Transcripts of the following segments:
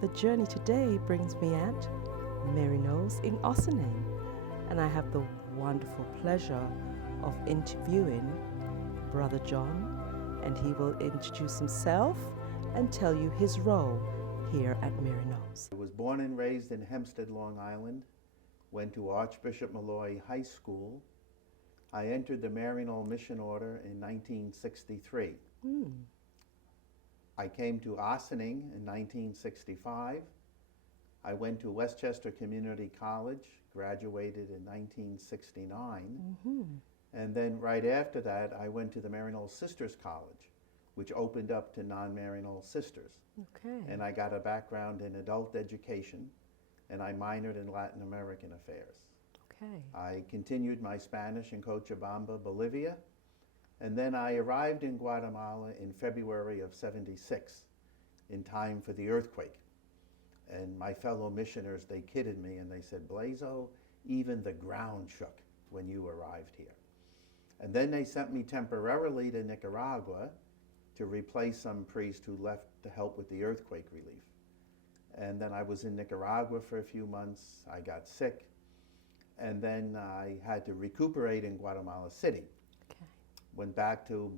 The journey today brings me at Maryknoll's in Ossining, and I have the wonderful pleasure of interviewing Brother John, and he will introduce himself and tell you his role here at Maryknoll's. I was born and raised in Hempstead, Long Island, went to Archbishop Malloy High School. I entered the Maryknoll Mission Order in 1963. I came to Ossining in 1965. I went to Westchester Community College, graduated in 1969. And then right after that, I went to the Maryknoll Sisters College, which opened up to non-Maryknoll sisters. Okay. And I got a background in adult education, and I minored in Latin American affairs. Okay. I continued my Spanish in Cochabamba, Bolivia, and then I arrived in Guatemala in February of '76, in time for the earthquake. And my fellow missioners, they kidded me and they said, "Blazo, even the ground shook when you arrived here." And then they sent me temporarily to Nicaragua to replace some priest who left to help with the earthquake relief. And then I was in Nicaragua for a few months. I got sick, and then I had to recuperate in Guatemala City. Okay. Went back to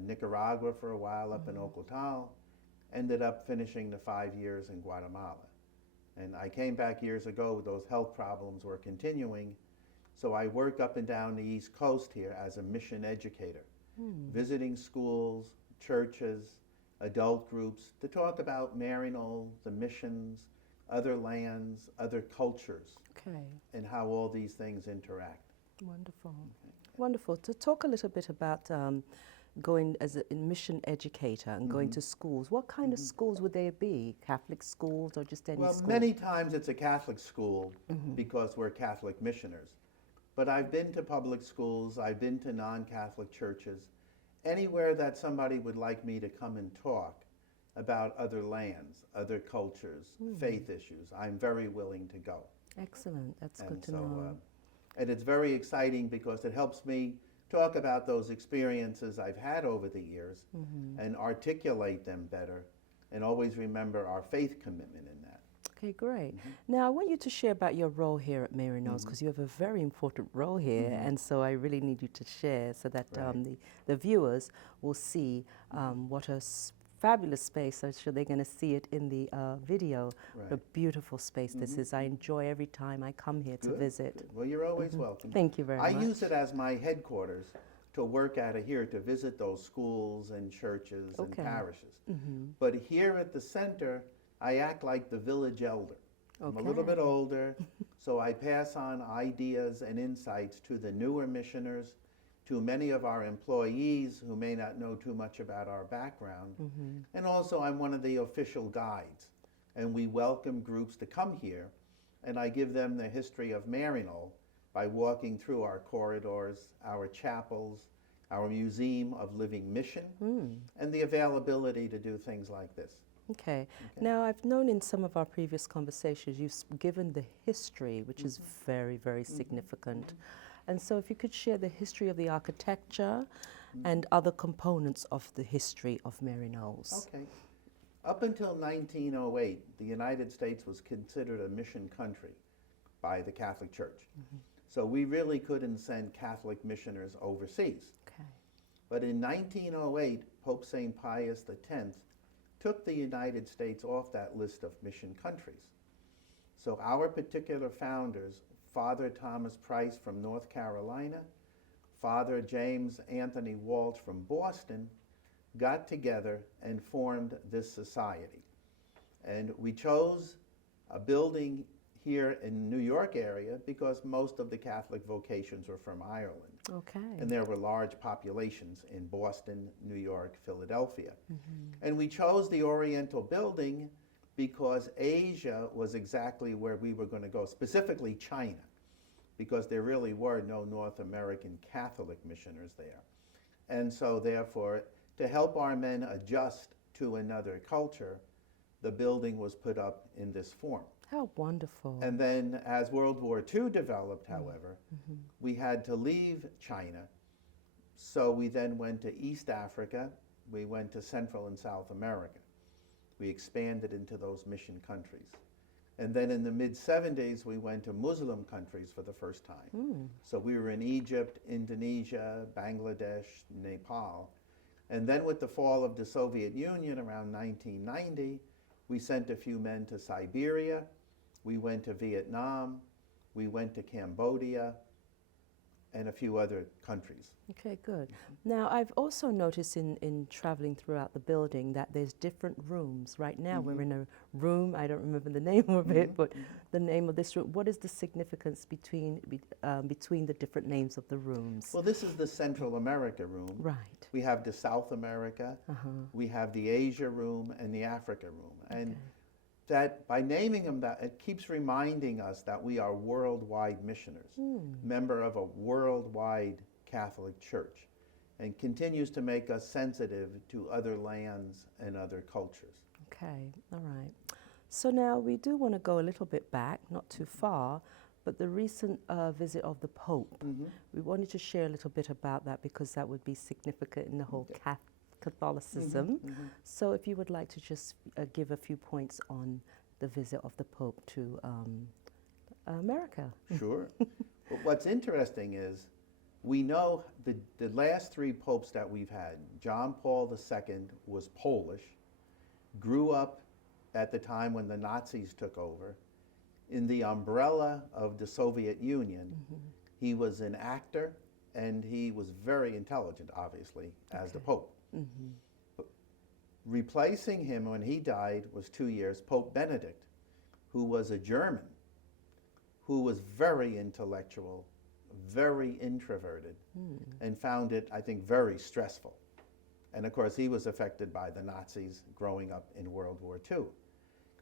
Nicaragua for a while up in Ocotal, ended up finishing the 5 years in Guatemala. And I came back years ago, those health problems were continuing, so I worked up and down the East Coast here as a mission educator, visiting schools, churches, adult groups, to talk about Maryknoll, the missions, other lands, other cultures, Okay. and how all these things interact. Wonderful. Wonderful. To talk a little bit about going as a mission educator and going to schools. What kind of schools would they be? Catholic schools or just any Well, school? many times it's a Catholic school because we're Catholic missioners. But I've been to public schools, I've been to non-Catholic churches, anywhere that somebody would like me to come and talk about other lands, other cultures, faith issues, I'm very willing to go. Excellent. That's And good to so, know. and it's very exciting because it helps me talk about those experiences I've had over the years and articulate them better, and always remember our faith commitment in that. Okay, great. Now, I want you to share about your role here at Maryknoll's, because you have a very important role here, and so I really need you to share so that Right. the viewers will see what a fabulous space. I'm sure they're going to see it in the video. What a Right. beautiful space this is. I enjoy every time I come here to Good, visit. good. Well, you're always welcome. Thank you very I much. use it as my headquarters to work out of here, to visit those schools and churches and Okay. parishes. But here at the center, I act like the village elder. I'm a little bit older, so I pass on ideas and insights to the newer missioners, to many of our employees who may not know too much about our background. And also I'm one of the official guides, and we welcome groups to come here, and I give them the history of Maryknoll by walking through our corridors, our chapels, our Museum of Living Mission, and the availability to do things like this. Okay. Now, I've known in some of our previous conversations you've given the history, which is very, very significant. And so if you could share the history of the architecture and other components of the history of Maryknoll's. Okay. Up until 1908, the United States was considered a mission country by the Catholic Church. So we really couldn't send Catholic missioners overseas. Okay. But in 1908, Pope St. Pius X took the United States off that list of mission countries. So our particular founders, Father Thomas Price from North Carolina, Father James Anthony Walsh from Boston, got together and formed this society. And we chose a building here in New York area because most of the Catholic vocations were from Ireland. Okay. And there were large populations in Boston, New York, Philadelphia. And we chose the Oriental building because Asia was exactly where we were going to go, specifically China, because there really were no North American Catholic missioners there. And so therefore, to help our men adjust to another culture, the building was put up in this form. How wonderful. And then as World War II developed, however, we had to leave China. So we then went to East Africa, we went to Central and South America. we expanded into those mission countries. And then in the mid-70s, we went to Muslim countries for the first time. So we were in Egypt, Indonesia, Bangladesh, Nepal. And then with the fall of the Soviet Union around 1990, we sent a few men to Siberia, we went to Vietnam, we went to Cambodia, and a few other countries. Okay, good. Now, I've also noticed in traveling throughout the building that there's different rooms. Right now, we're in a room, I don't remember the name of it, but the name of this room. What is the significance between the different names of the rooms? Well, this is the Central America room. Right. We have the South America, we have the Asia room, and the Africa room. And that by naming them that, it keeps reminding us that we are worldwide missioners, member of a worldwide Catholic Church, and continues to make us sensitive to other lands and other cultures. Okay, all right. So now we do want to go a little bit back, not too far, but the recent visit of the Pope. We wanted to share a little bit about that because that would be significant in the whole Catholicism. So if you would like to just give a few points on the visit of the Pope to America. Sure. But what's interesting is we know the last three popes that we've had, John Paul II was Polish, grew up at the time when the Nazis took over. In the umbrella of the Soviet Union, he was an actor and he was very intelligent, obviously, as the Pope. But replacing him when he died was 2 years, Pope Benedict, who was a German, who was very intellectual, very introverted, and found it, I think, very stressful. And of course, he was affected by the Nazis growing up in World War II.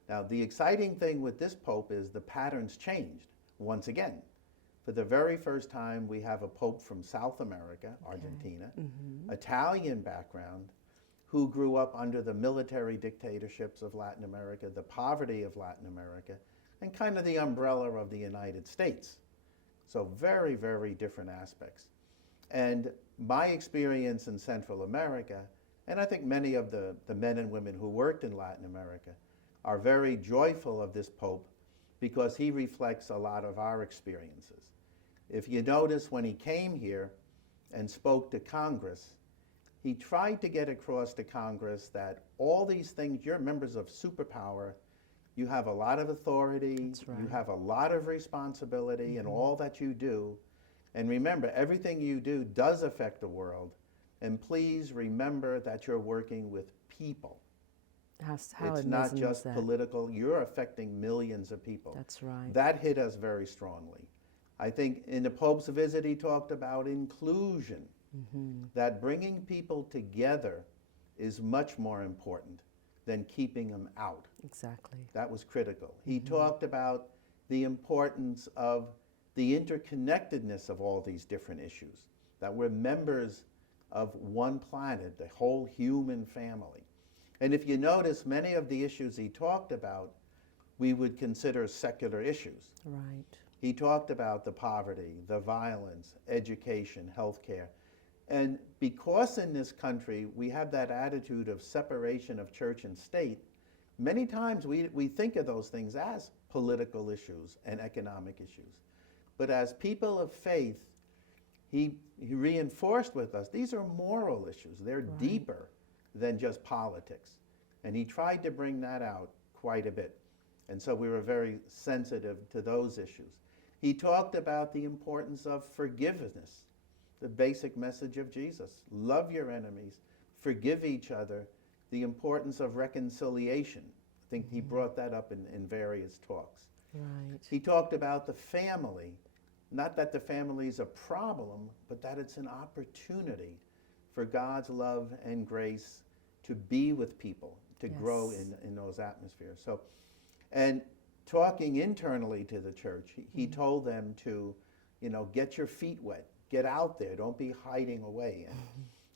Now, the exciting thing with this Pope is the patterns changed once again. For the very first time, we have a Pope from South America, Argentina, Italian background, who grew up under the military dictatorships of Latin America, the poverty of Latin America, and kind of the umbrella of the United States. So very, very different aspects. And my experience in Central America, and I think many of the men and women who worked in Latin America, are very joyful of this Pope because he reflects a lot of our experiences. If you notice, when he came here and spoke to Congress, he tried to get across to Congress that all these things, you're members of superpower, you have a lot of authority, you have a lot of responsibility in all that you do, and remember, everything you do does affect the world, and please remember that you're working with people. It's not just political, you're affecting millions of people. That's right. That hit us very strongly. I think in the Pope's visit he talked about inclusion, that bringing people together is much more important than keeping them out. Exactly. That was critical. He talked about the importance of the interconnectedness of all these different issues, that we're members of one planet, the whole human family. And if you notice, many of the issues he talked about, we would consider secular issues. Right. He talked about the poverty, the violence, education, healthcare. And because in this country we have that attitude of separation of church and state, many times we think of those things as political issues and economic issues. But as people of faith, he reinforced with us, these are moral issues. They're deeper than just politics. And he tried to bring that out quite a bit. And so we were very sensitive to those issues. He talked about the importance of forgiveness, the basic message of Jesus. Love your enemies, forgive each other, the importance of reconciliation. I think he brought that up in various talks. Right. He talked about the family, not that the family is a problem, but that it's an opportunity for God's love and grace to be with people, to grow in those atmospheres. So, and talking internally to the church, he told them to, get your feet wet, get out there, don't be hiding away. And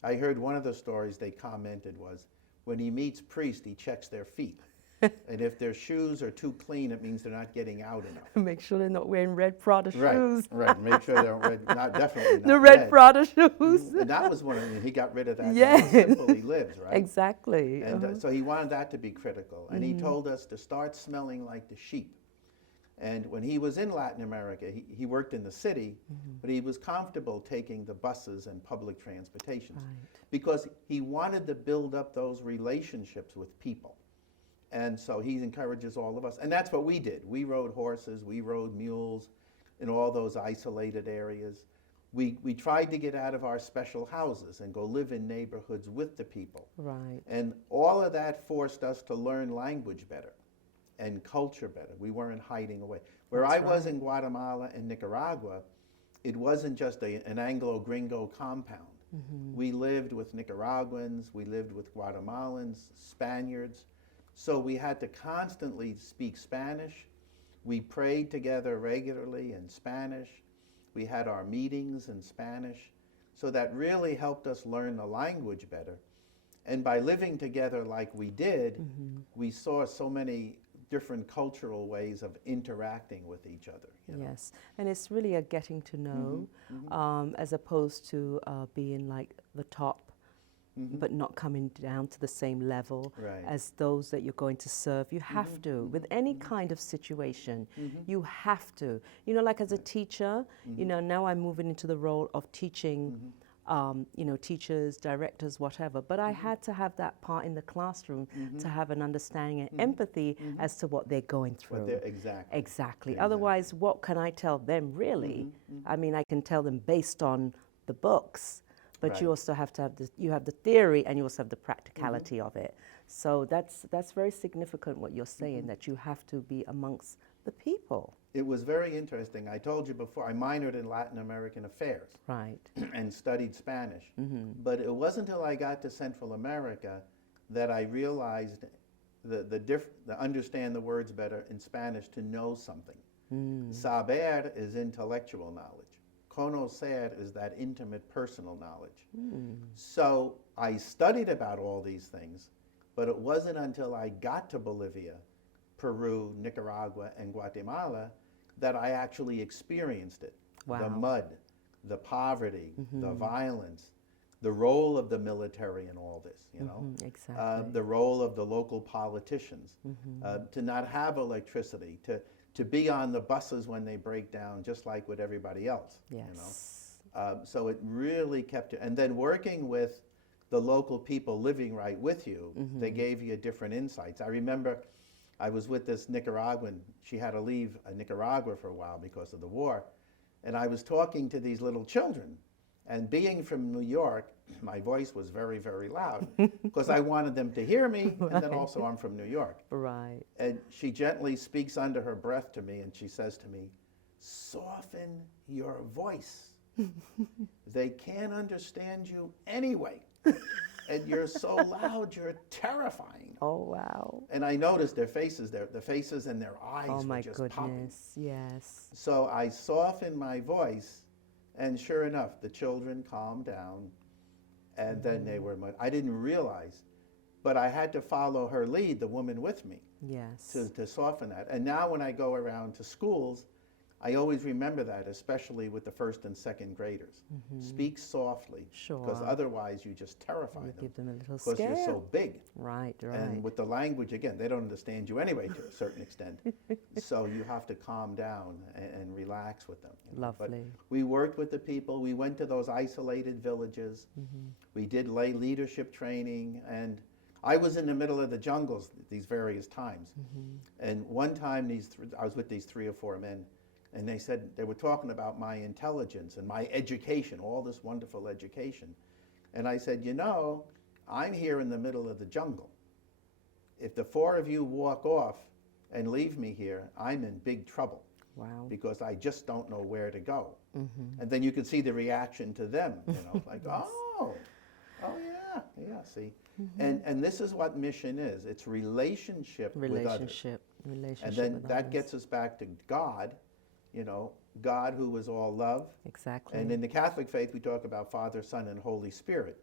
I heard one of the stories they commented was, when he meets priests, he checks their feet. And if their shoes are too clean, it means they're not getting out enough. Make sure they're not wearing red Prada shoes. Right. Make sure they're red, definitely not The red Prada shoes. And that was one of them. He got rid of that. Yeah. How simple he lives, right? Exactly. And so he wanted that to be critical. And he told us to start smelling like the sheep. And when he was in Latin America, he worked in the city, but he was comfortable taking the buses and public transportation because he wanted to build up those relationships with people. And so he encourages all of us. And that's what we did. We rode horses, we rode mules in all those isolated areas. We tried to get out of our special houses and go live in neighborhoods with the people. Right. And all of that forced us to learn language better and culture better. We weren't hiding away. Where I was in Guatemala and Nicaragua, it wasn't just an Anglo-Gringo compound. We lived with Nicaraguans, we lived with Guatemalans, Spaniards. So we had to constantly speak Spanish. We prayed together regularly in Spanish. We had our meetings in Spanish. So that really helped us learn the language better. And by living together like we did, we saw so many different cultural ways of interacting with each other. You know? Yes, and it's really a getting to know as opposed to being like the top, but not coming down to the same level as those that you're going to serve. You have to, with any kind of situation, you have to. You know, like as a teacher, you know, now I'm moving into the role of teaching you know, teachers, directors, whatever. But I had to have that part in the classroom to have an understanding and empathy as to what they're going through. Exactly. Otherwise, what can I tell them really? I mean, I can tell them based on the books, but you also have to have you have the theory and you also have the practicality of it. So that's very significant what you're saying, that you have to be amongst the people. It was very interesting. I told you before, I minored in Latin American affairs. Right. And studied Spanish. But it wasn't until I got to Central America that I realized the understand the words better in Spanish to know something. Saber is intellectual knowledge. Conocer is that intimate personal knowledge. So I studied about all these things, but it wasn't until I got to Bolivia, Peru, Nicaragua, and Guatemala that I actually experienced it. Wow. The mud, the poverty, the violence, the role of the military in all this, you know. Exactly. The role of the local politicians, to not have electricity, to be on the buses when they break down, just like with everybody else. Yes. You know? So it really kept you, and then working with the local people living right with you, they gave you different insights. I remember I was with this Nicaraguan. She had to leave Nicaragua for a while because of the war. And I was talking to these little children. And being from New York, my voice was very, very loud because I wanted them to hear me. And then also I'm from New York. Right. And she gently speaks under her breath to me and she says to me, "Soften your voice. They can't understand you anyway. And you're so loud, you're terrifying." Oh, wow. And I noticed their faces, the faces and their eyes were just popping. Yes. So I softened my voice, and sure enough, the children calmed down, and then they were, I didn't realize, but I had to follow her lead, the woman with me, to soften that. And now when I go around to schools, I always remember that, especially with the first and second graders. Speak softly, because otherwise you just terrify them. Give them a little scare. Because you're so big. Right. And with the language, again, they don't understand you anyway to a certain extent. So you have to calm down and relax with them. You know? Lovely. But we worked with the people. We went to those isolated villages. We did lay leadership training. And I was in the middle of the jungles these various times. And one time, I was with these 3 or 4 men. And they said, they were talking about my intelligence and my education, all this wonderful education. And I said, you know, I'm here in the middle of the jungle. If the 4 of you walk off and leave me here, I'm in big trouble. Wow. Because I just don't know where to go. And then you could see the reaction to them, you know, like, oh yeah, see. And this is what mission is. It's relationship with others. Relationship And then with that others. gets us back to God. you know, God who was all love. Exactly. And in the Catholic faith, we talk about Father, Son, and Holy Spirit.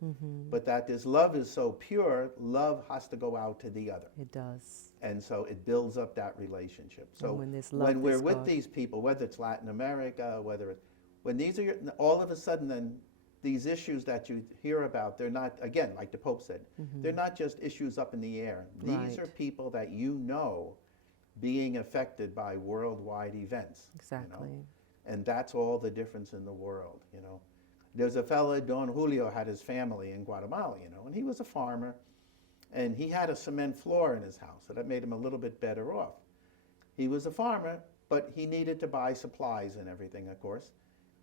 But that this love is so pure, love has to go out to the other. It does. And so it builds up that relationship. So And when there's love, when we're there's with God. these people, whether it's Latin America, whether it's, when these are, all of a sudden then, these issues that you hear about, they're not, again, like the Pope said, they're not just issues up in the air. These Right. are people that you know being affected by worldwide events. Exactly. You know? And that's all the difference in the world, you know. There's a fella, Don Julio, had his family in Guatemala, you know, and he was a farmer, and he had a cement floor in his house, so that made him a little bit better off. He was a farmer, but he needed to buy supplies and everything, of course.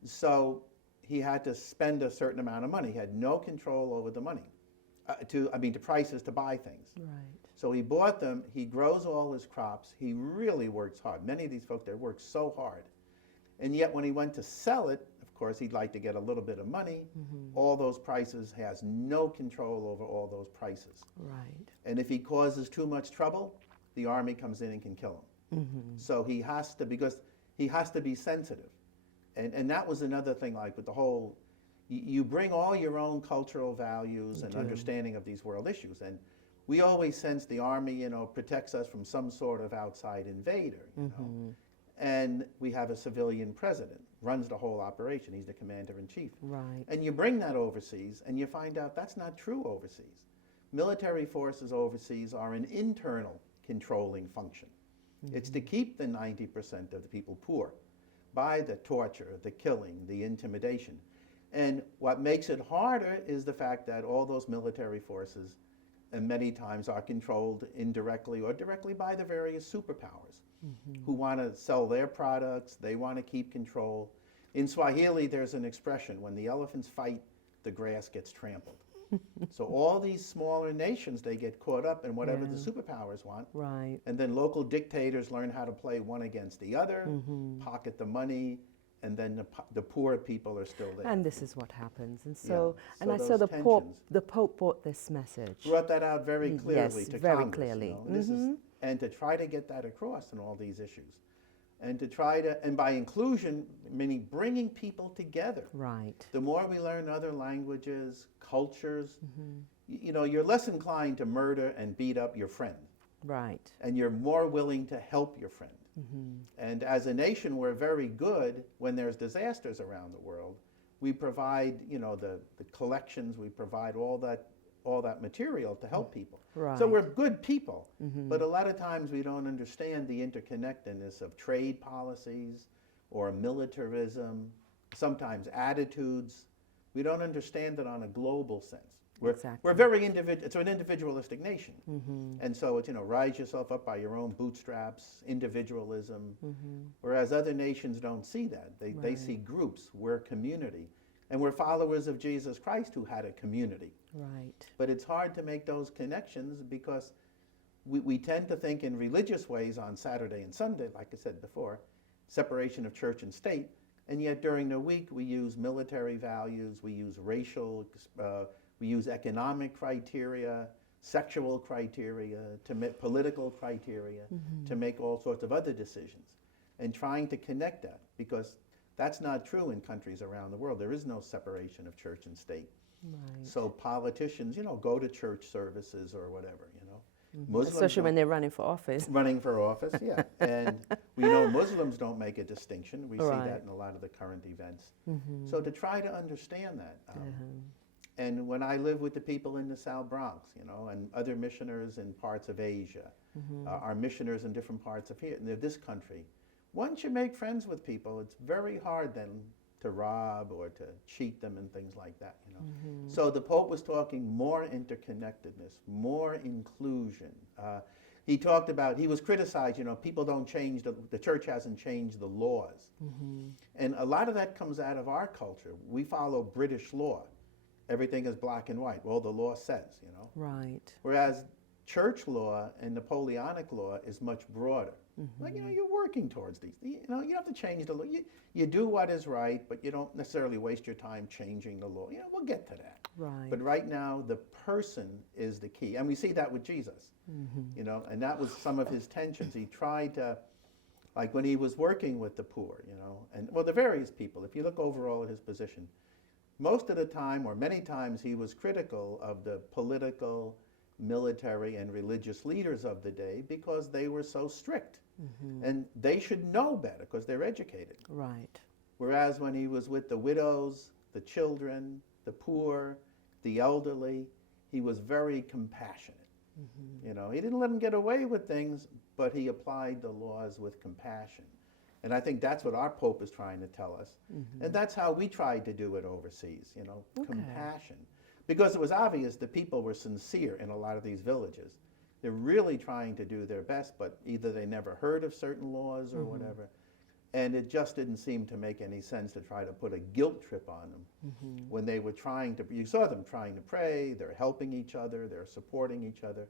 So he had to spend a certain amount of money. He had no control over the money, to prices to buy things. Right. So he bought them, he grows all his crops, he really works hard. Many of these folks, they work so hard. And yet when he went to sell it, of course, he'd like to get a little bit of money. All those prices, he has no control over all those prices. Right. And if he causes too much trouble, the army comes in and can kill him. So he has to, because he has to be sensitive. And that was another thing, like with the whole, you bring all your own cultural values and understanding of these world issues. And we always sense the army, you know, protects us from some sort of outside invader, you know. And we have a civilian president, runs the whole operation. He's the commander-in-chief. Right. And you bring that overseas, and you find out that's not true overseas. Military forces overseas are an internal controlling function. It's to keep the 90% of the people poor by the torture, the killing, the intimidation. And what makes it harder is the fact that all those military forces many times are controlled indirectly or directly by the various superpowers who want to sell their products, they want to keep control. In Swahili, there's an expression, when the elephants fight, the grass gets trampled. So all these smaller nations, they get caught up in whatever the superpowers want. Right. And then local dictators learn how to play one against the other, pocket the money, and then the poor people are still there. And this is what happens. And so, Yeah. and I So saw those the Pope brought this message. brought that out very clearly Yes, to very Congress. clearly. You know, this is, and to try to get that across in all these issues. And to try to, and by inclusion, meaning bringing people together. Right. The more we learn other languages, cultures, you know, you're less inclined to murder and beat up your friend. Right. And you're more willing to help your friend. And as a nation, we're very good when there's disasters around the world. We provide, you know, the collections, we provide all that material to help people. Right. So we're good people, but a lot of times we don't understand the interconnectedness of trade policies or militarism, sometimes attitudes. We don't understand it on a global sense. We're very it's an individualistic nation. And so it's, you know, rise yourself up by your own bootstraps, individualism, whereas other nations don't see that. They see groups, we're community. And we're followers of Jesus Christ who had a community. Right. But it's hard to make those connections because we tend to think in religious ways on Saturday and Sunday, like I said before, separation of church and state. And yet during the week we use military values, we use racial, we use economic criteria, sexual criteria, political criteria, to make all sorts of other decisions. And trying to connect that, because that's not true in countries around the world. There is no separation of church and state. Right. So politicians, you know, go to church services or whatever, you know. Muslims Especially when they're running for office. running for office, yeah. And we know Muslims don't make a distinction. We see that in a lot of the current events. So to try to understand that. And when I live with the people in the South Bronx, you know, and other missioners in parts of Asia, our missioners in different parts of this country, once you make friends with people, it's very hard then to rob or to cheat them and things like that, you know. So the Pope was talking more interconnectedness, more inclusion. He talked about, he was criticized, you know, people don't change, the church hasn't changed the laws. And a lot of that comes out of our culture. We follow British law. Everything is black and white. Well, the law says, you know. Right. Whereas church law and Napoleonic law is much broader. Like, you know, you're working towards these. You know, you have to change the law. You do what is right, but you don't necessarily waste your time changing the law. You know, we'll get to that. Right. But right now, the person is the key. And we see that with Jesus, you know, and that was some of his tensions. He tried to, Like when he was working with the poor, you know, and well, the various people, if you look overall at his position, most of the time, or many times, he was critical of the political, military, and religious leaders of the day because they were so strict. And they should know better because they're educated. Right. Whereas when he was with the widows, the children, the poor, the elderly, he was very compassionate. You know, he didn't let them get away with things, but he applied the laws with compassion. And I think that's what our Pope is trying to tell us. And that's how we tried to do it overseas, you know, compassion. Because it was obvious that people were sincere in a lot of these villages. They're really trying to do their best, but either they never heard of certain laws or whatever. And it just didn't seem to make any sense to try to put a guilt trip on them when they were trying to, you saw them trying to pray, they're helping each other, they're supporting each other.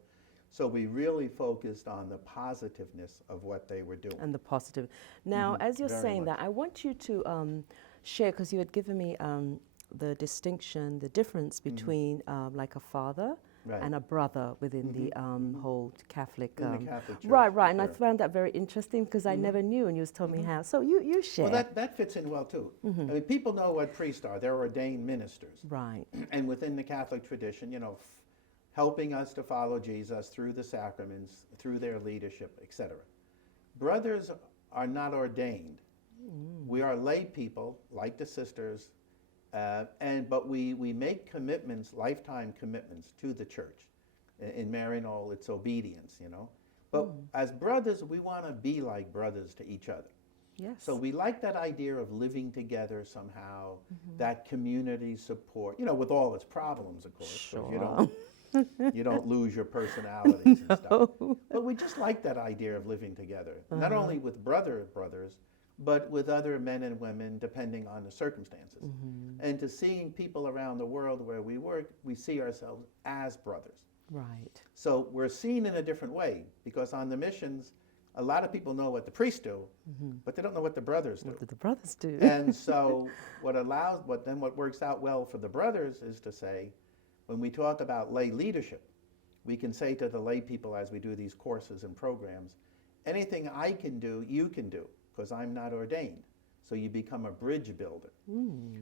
So we really focused on the positiveness of what they were doing. And the positive. Now, as you're Very saying much. that, I want you to share, because you had given me the distinction, the difference between like a father Right. and a brother within the whole Catholic. In the Catholic Church. Right, and I sure. found that very interesting because I never knew, and you was telling me how. So you share. Well, that fits in well too. I mean, people know what priests are. They're ordained ministers. Right. And within the Catholic tradition, you know, helping us to follow Jesus through the sacraments, through their leadership, etc. Brothers are not ordained. We are lay people, like the sisters, but we make commitments, lifetime commitments to the church. In Maryknoll, it's obedience, you know. But as brothers, we want to be like brothers to each other. Yes. So we like that idea of living together somehow, that community support, you know, with all its problems, of course. 'Cause Sure. you don't lose your personalities and stuff. But we just like that idea of living together, not only with brothers, but with other men and women, depending on the circumstances. And to seeing people around the world where we work, we see ourselves as brothers. Right. So we're seen in a different way, because on the missions, a lot of people know what the priests do, but they don't know what the brothers do. What did the brothers do? And so what works out well for the brothers is to say, when we talk about lay leadership, we can say to the lay people as we do these courses and programs, anything I can do, you can do, because I'm not ordained. So you become a bridge builder,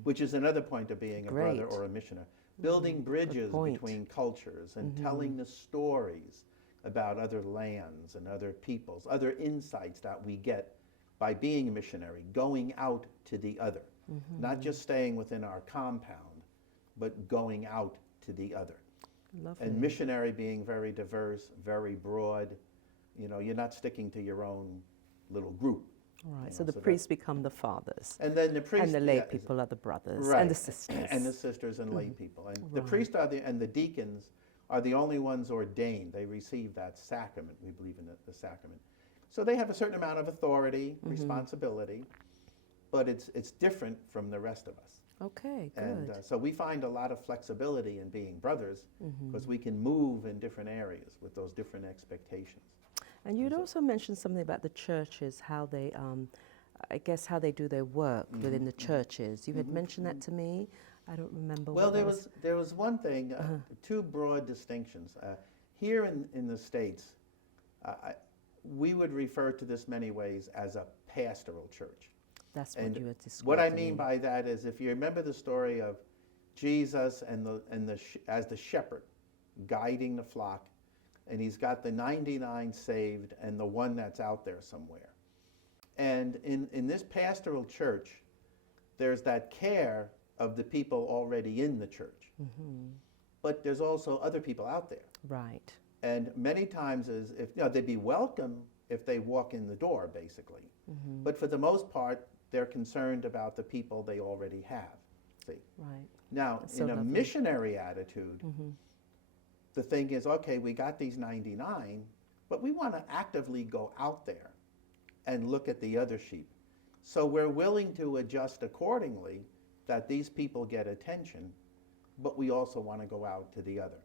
which is another point of being a brother Great. or a missioner. Building bridges point. between cultures and telling the stories about other lands and other peoples, other insights that we get by being a missionary, going out to the other, not just staying within our compound, but going out to the other. Lovely. And missionary being very diverse, very broad, you know, you're not sticking to your own little group. All right. you So know, the so priests become the fathers, And then the priest and the lay yeah, people are the brothers, right, and the sisters. and the sisters and lay people. And the Right. priests and the deacons are the only ones ordained. They receive that sacrament. We believe in the sacrament. So they have a certain amount of authority, responsibility, but it's different from the rest of us. Okay, good. And so we find a lot of flexibility in being brothers because we can move in different areas with those different expectations. And you'd also mentioned something about the churches, how they, I guess, how they do their work within the churches. You had mentioned that to me. I don't remember. Well, what there was one thing, two broad distinctions. Here in the States, we would refer to this many ways as a pastoral church. That's what you had described. What I mean by that is, if you remember the story of Jesus as the shepherd guiding the flock, and he's got the 99 saved and the one that's out there somewhere. And in this pastoral church, there's that care of the people already in the church. But there's also other people out there. Right. And many times they'd be welcome if they walk in the door, basically. But for the most part, they're concerned about the people they already have. See? Right. Now, That's so in a lovely. missionary attitude, the thing is, okay, we got these 99, but we want to actively go out there and look at the other sheep. So we're willing to adjust accordingly that these people get attention, but we also want to go out to the other.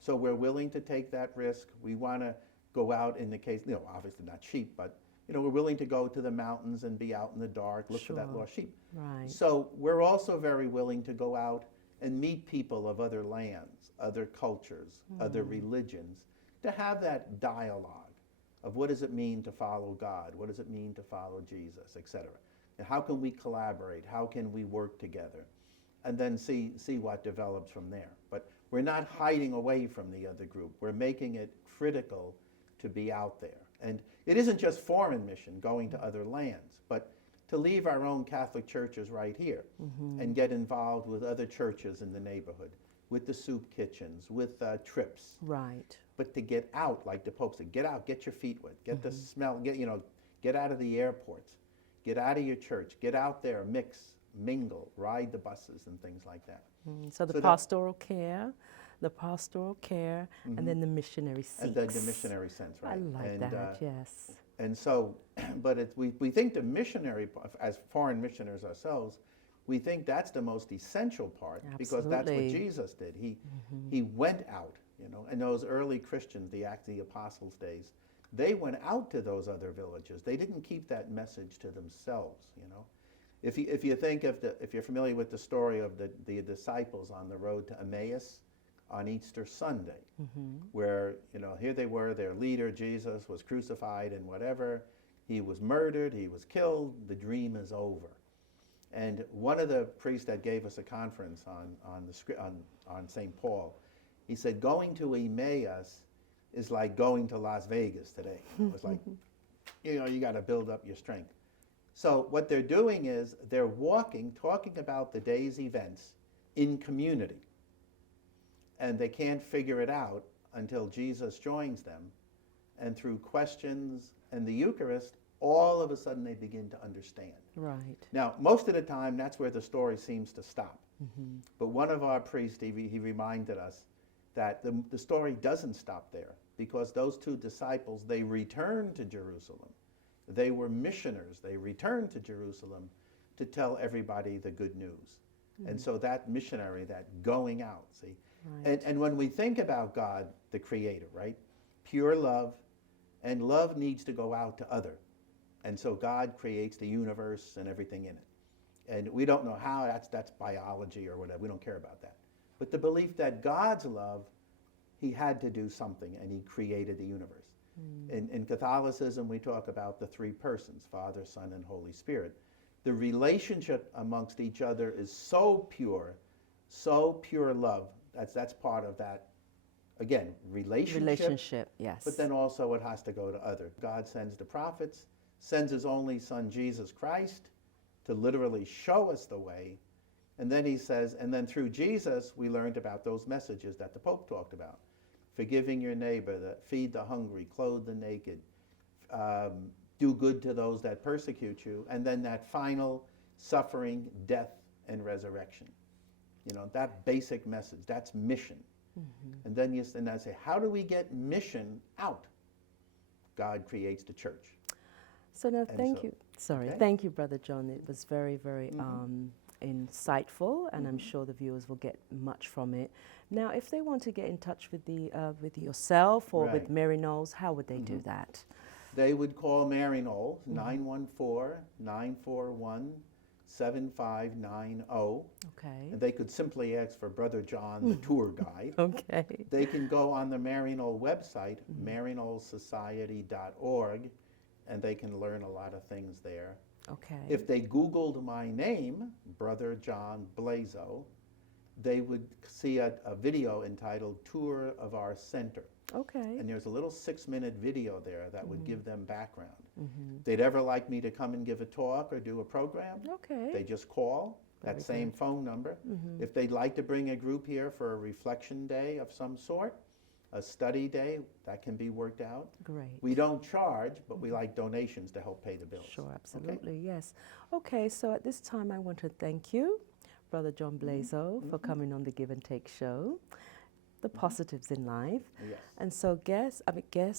So we're willing to take that risk. We want to go out in the case, obviously not sheep, but we're willing to go to the mountains and be out in the dark, look for that Sure. lost sheep. Right. So we're also very willing to go out and meet people of other lands, other cultures, other religions, to have that dialogue of what does it mean to follow God, what does it mean to follow Jesus, etc. And how can we collaborate, how can we work together, and then see what develops from there. But we're not hiding away from the other group. We're making it critical to be out there. And it isn't just foreign mission, going to other lands, but to leave our own Catholic churches right here and get involved with other churches in the neighborhood, with the soup kitchens, with trips. Right. But to get out, like the Pope said, get out, get your feet wet, get the smell, get out of the airports, get out of your church, get out there, mix, mingle, ride the buses and things like that. So the pastoral care, and then the missionary sense. And then the missionary sense, right? I like that, yes. And so, but we think the missionary, as foreign missionaries ourselves, we think that's the most essential part. Absolutely. Because that's what Jesus did. He went out, and those early Christians, the Apostles' days, they went out to those other villages. They didn't keep that message to themselves, If you think if you're familiar with the story of the disciples on the road to Emmaus on Easter Sunday, where here they were, their leader Jesus was crucified and whatever, he was murdered, he was killed, the dream is over. And one of the priests that gave us a conference on St. Paul, he said going to Emmaus is like going to Las Vegas today. It's like you got to build up your strength. So what they're doing is they're walking, talking about the day's events in community. And they can't figure it out until Jesus joins them. And through questions and the Eucharist, all of a sudden they begin to understand. Right. Now, most of the time, that's where the story seems to stop. But one of our priests, he reminded us that the story doesn't stop there, because those two disciples, they returned to Jerusalem. They were missioners. They returned to Jerusalem to tell everybody the good news. And so that missionary, that going out, see? Right. And when we think about God, the Creator, right? Pure love, and love needs to go out to other. And so God creates the universe and everything in it. And we don't know how, that's biology or whatever, we don't care about that. But the belief that God's love, he had to do something, and he created the universe. In Catholicism, we talk about the three persons, Father, Son, and Holy Spirit. The relationship amongst each other is so pure love. That's part of that, again, relationship. Yes. But then also it has to go to other. God sends the prophets, sends his only Son, Jesus Christ, to literally show us the way. And then he says, and then through Jesus, we learned about those messages that the Pope talked about. Forgiving your neighbor, feed the hungry, clothe the naked, do good to those that persecute you, and then that final suffering, death, and resurrection. That basic message, that's mission. And then I say, how do we get mission out? God creates the church. So now, thank you. Sorry, okay. Thank you, Brother John. It was very, very insightful, and I'm sure the viewers will get much from it. Now, if they want to get in touch with with yourself or with Mary Knowles, how would they do that? They would call Maryknoll, 914-941-7590. Okay. And they could simply ask for Brother John, the tour guide. Okay. They can go on the Maryknoll website, maryknollsociety.org, and they can learn a lot of things there. Okay. If they Googled my name, Brother John Blazo, they would see a video entitled Tour of Our Center. Okay. And there's a little 6-minute video there that would give them background. If they'd ever like me to come and give a talk or do a program, they just call that same phone number. If they'd like to bring a group here for a reflection day of some sort, a study day, that can be worked out. Great. We don't charge, but we like donations to help pay the bills. Sure, absolutely, yes. Okay, so at this time I want to thank you, Brother John Blazo, for coming on the Give and Take show. The positives in life. Yes. And so guess,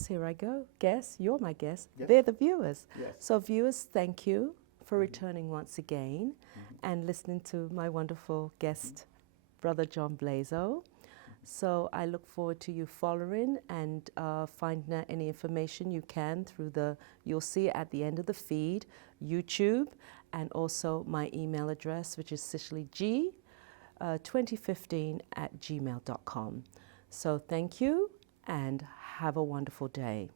here I go. Guess, you're my guest. Yes. They're the viewers. Yes. So viewers, thank you for returning once again and listening to my wonderful guest, Brother John Blazo. So I look forward to you following and finding out any information you can through you'll see it at the end of the feed, YouTube, and also my email address, which is sicilyg2015@gmail.com. So thank you and have a wonderful day.